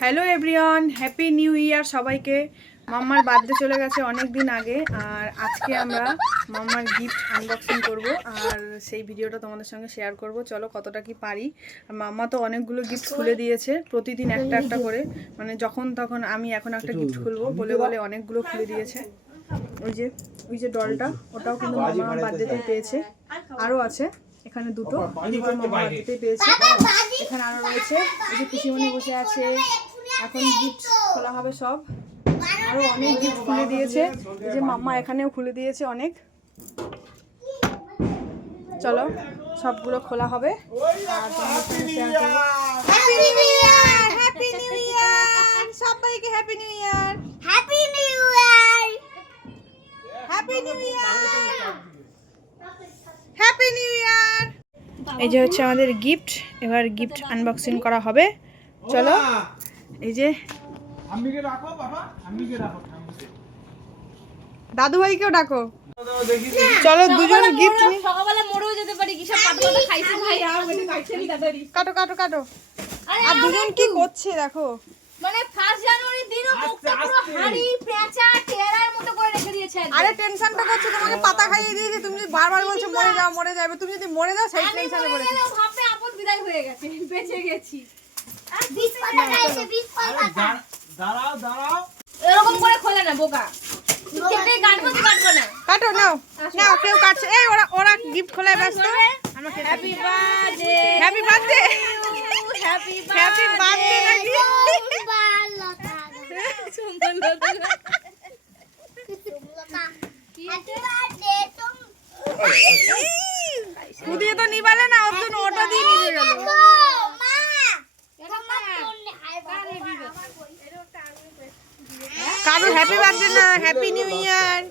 Hello everyone, happy new year সবাইকে। মাম্মার birthday চলে গেছে অনেক দিন আগে, আর আজকে আমরা মাম্মার গিফট আনবক্সিং করব আর সেই ভিডিওটা তোমাদের সঙ্গে শেয়ার করব। চলো কতটা কি পারি। আর মাম্মা তো অনেকগুলো গিফট খুলে দিয়েছে, প্রতিদিন একটা একটা করে, মানে যখন তখন আমি এখন একটা গিফট খুলবো বলে বলে অনেকগুলো খুলে দিয়েছে। ওই যে ডলটা, ওটাও কিন্তু মাম্মা বার্থডেতেই পেয়েছে। আরও আছে এখানে দুটো মাম্মা বার্থডেতেই পেয়েছে। এখানে আরও রয়েছে, এই যে পিসিমণি বসে আছে, এখন গিফট খোলা হবে সব। আরও অনেক গিফট খুলে দিয়েছে, এই যে মাম্মা এখানেও খুলে দিয়েছে অনেক। চলো সবগুলো খোলা হবে আর তোমাদের সঙ্গে শেয়ার করব। Happy new year, happy new year সবাইকে, happy new year, happy new year, happy new year, happy new year. এই যে হচ্ছে আমাদের গিফট, এবার গিফট আনবক্সিং করা হবে। চলো এই যে দাদু ভাইকেও ডাকো, চলো দুজন গিফট সকালবেলা মরেও যেতে পারি, কি সব পাতা পাতা খাইছে ভাই, আর বেটা খাইছে নি তাড়াতাড়ি কাটো কাটো কাটো। আর দুজন কি করছে দেখো, মানে 1 জানুয়ারির দিনও মুখটা পুরো হাড়ি পেঁচা টেরার মতো করে রেখে দিয়েছে। আরে টেনশনটা করছে, তোমাকে পাতা খাইয়ে দিয়েছি, তুমি বারবার বলছো মরে যাও মরে যাবে, তুমি যদি মরে যাও সেই টেনশনে পড়েছো। আমি ভাবে আপদ বিদায় হয়ে গেছে, বেঁচে গেছি। আর 20 পাতা খাইছে, 20 পাতা। দাঁড়াও এরকম করে খোলে না বোকা, কেটে কাটবো না। কাটো, নাও নাও, কেউ কাটছে, এই ওরা ওরা গিফট খোলায় ব্যস্ত। আমাকে happy birthday, happy birthday, happy happy birthday নাকি খুদিয়ে তো নিবালে না, ওর জন্য ওটা দিয়ে নিয়ে গেল। কারো হ্যাপি বার্থডে না, হ্যাপি নিউ ইয়ার,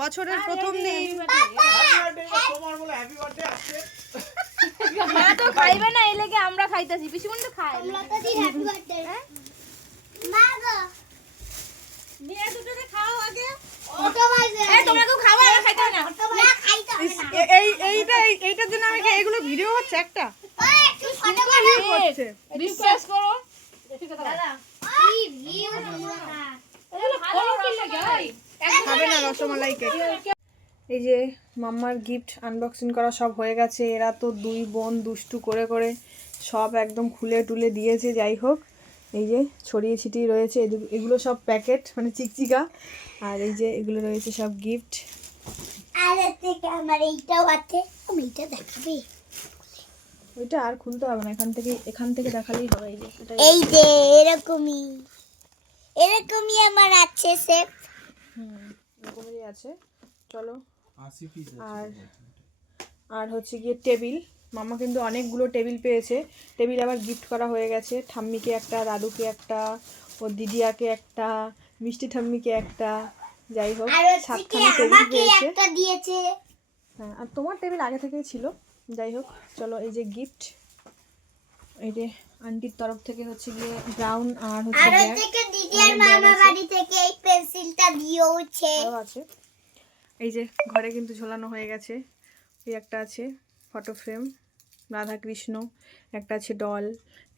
বছরের প্রথম দিন। মা তো খাইবে না, এই লেগে আমরা খাইতাছি, পিসিমন তো খায় না। হ্যাপি বার্থডে মা গো, নিয়ে দুটোকে খাও আগে। ওটা বাজে এই তোমরা তো খাও, আর খাইতে না, না খাইতে না। এইটার জন্য আমি এগুলো ভিডিও হচ্ছে একটা, ওই একটু ফটো হচ্ছে বিশ্বাস করো দাদা, কি ভিউ তোমরা ভালো কি লাগে খাবে না রসমালাই কেক। এই যে মাম্মার গিফট আনবক্সিং করা সব হয়ে গেছে। এরা তো দুই বোন দুষ্টু করে করে সব একদম খুলে টুলে দিয়েছে। যাই হোক, এই যে ছড়িয়ে ছিটিয়ে রয়েছে, এগুলো সব প্যাকেট, মানে চিকচিকা। আর এই যে এগুলো রয়েছে সব গিফট। আর থেকে আমার এইটাও আছে, আমি এটা দেখাবি। ওইটা আর খুলতে হবে না, এখান থেকে দেখালেই হবে। এই যে এই যে এরকমই আমার আছে সেট। এরকমই আছে। চলো, আর হচ্ছে গিয়ে টেবিল। মামা কিন্তু অনেকগুলো টেবিল পেয়েছে। টেবিল আবার গিফট করা হয়ে গেছে, ঠাম্মিকে একটা, দাদুকে একটা, ওর দিদিয়াকে একটা, মিষ্টি ঠাম্মিকে একটা। যাই হোক, 7খানা টেবিল পেয়েছে। হ্যাঁ, আর তোমার টেবিল আগে থেকেই ছিল। যাই হোক, চলো এই যে গিফট, এই যে আন্টির তরফ থেকে হচ্ছে গিয়ে ব্রাউন, আর হচ্ছে দিদির মামা বাড়ি থেকে এই পেন্সিলটা দিয়েছে। আছে। এই যে ঘরে কিন্তু ঝোলানো হয়ে গেছে। এই একটা আছে ফটো ফ্রেম, রাধা কৃষ্ণ, একটা আছে ডল,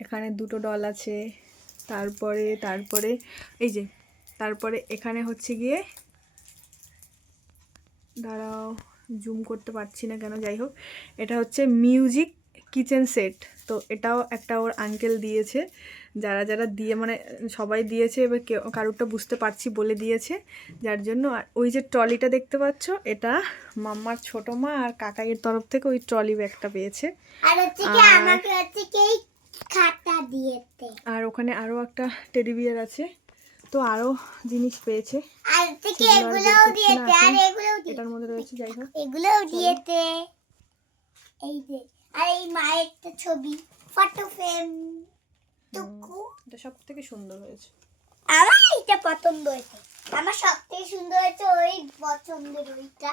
এখানে দুটো ডল আছে। তারপরে এই যে তারপরে এখানে হচ্ছে গিয়ে, দাঁড়াও জুম করতে পারছি না কেন, যাই হোক, এটা হচ্ছে মিউজিক কিচেন সেট। তো এটাও একটা ওর আঙ্কেল দিয়েছে। যারা যারা দিয়ে, মানে সবাই দিয়েছে, এবার কেউ কারোরটা বুঝতে পারছি বলে দিয়েছে, যার জন্য। আর ওই যে ট্রলিটা দেখতে পাচ্ছ, এটা মাম্মার ছোটো মা আর কাকাইয়ের তরফ থেকে ওই ট্রলি ব্যাগটা পেয়েছে। আর ওখানে আরও একটা টেডি বিয়ার আছে। তো আরও জিনিস পেয়েছে, এটার মধ্যে রয়েছে। যাই হোক, এগুলোও দিয়েছে। এই যে আর এই মায়ের একটা ছবি, ফটো ফ্রেম টুকু। এটা সব থেকে সুন্দর হয়েছে, আমার এটা পছন্দ হয়েছে, আমার সবথেকে সুন্দর হয়েছে ওই পছন্দের ওইটা।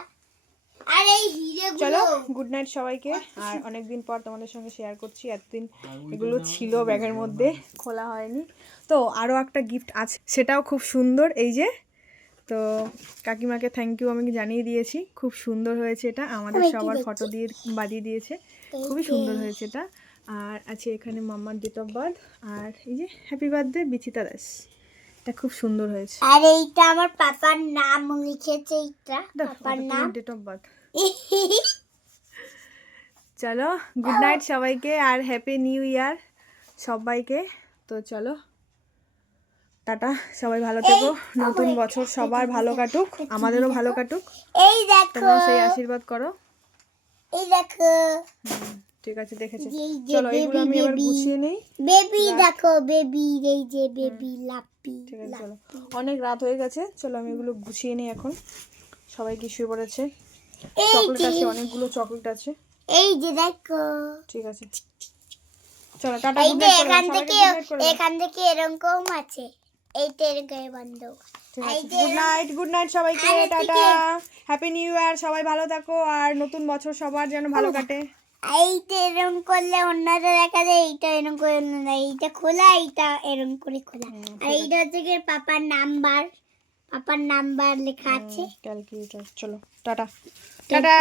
আর এই হিরেগুলো। চলো গুড নাইট সবাইকে। আর অনেকদিন পর তোমাদের সঙ্গে শেয়ার করছি, এতদিন এগুলো ছিল ব্যাগের মধ্যে, খোলা হয়নি। তো আরও একটা গিফট আছে, সেটাও খুব সুন্দর। এই যে, তো কাকিমাকে থ্যাংক ইউ আমি জানিয়ে দিয়েছি, খুব সুন্দর হয়েছে এটা, আমাদের সবার ফটো দিয়ে বাজিয়ে দিয়েছে, খুবই সুন্দর হয়েছে এটা। আর আছে এখানে মাম্মার ডেট অফ বার্থ, আর এই যে হ্যাপি বার্থডে বিচিতা দাস। এটা খুব সুন্দর হয়েছে। আর এইটা আমার পাপার নাম লিখেছে, এইটা পাপার নাম। Date of birth. চলো গুড নাইট সবাইকে, আর হ্যাপি নিউ ইয়ার সবাইকে। তো চলো টাটা, সবাই ভালো থেকো, নতুন বছর সবার ভালো কাটুক, আমাদেরও ভালো কাটুক। এই দেখো, তোমরা সেই আশীর্বাদ করো। এই দেখো ঠিক আছে, দেখেছি। এই যে চলো এগুলো আমি এবার গুছিয়ে নেই। বেবি দেখো, বেবি, এই যে বেবি লাপি। ঠিক আছে চলো, অনেক রাত হয়ে গেছে, চলো আমি এগুলো গুছিয়ে নিই এখন। সবাই কি শুয়ে পড়েছে, চকলেট আছে, অনেকগুলো চকলেট আছে। এই যে দেখো, ঠিক আছে চলো টাটা, এই গুড যে নাইট এখান থেকে, এখান থেকে এরকম আছে, এইটা এরকম বন্ধ। গুড নাইট সবাইকে, টাটা, হ্যাপি নিউ ইয়ার, সবাই ভালো থাকো, আর নতুন বছর সবার যেন ভালো কাটে। এইটা এরকম করলে অন্যটা দেখা যায়, এইটা এরকম করে না, এইটা খোলা, এইটা এরকম করে খোলা। আর এইটা হচ্ছে কি পাপার নাম্বার লেখা আছে, ক্যালকুলেটর। চলো টাটা টাটা।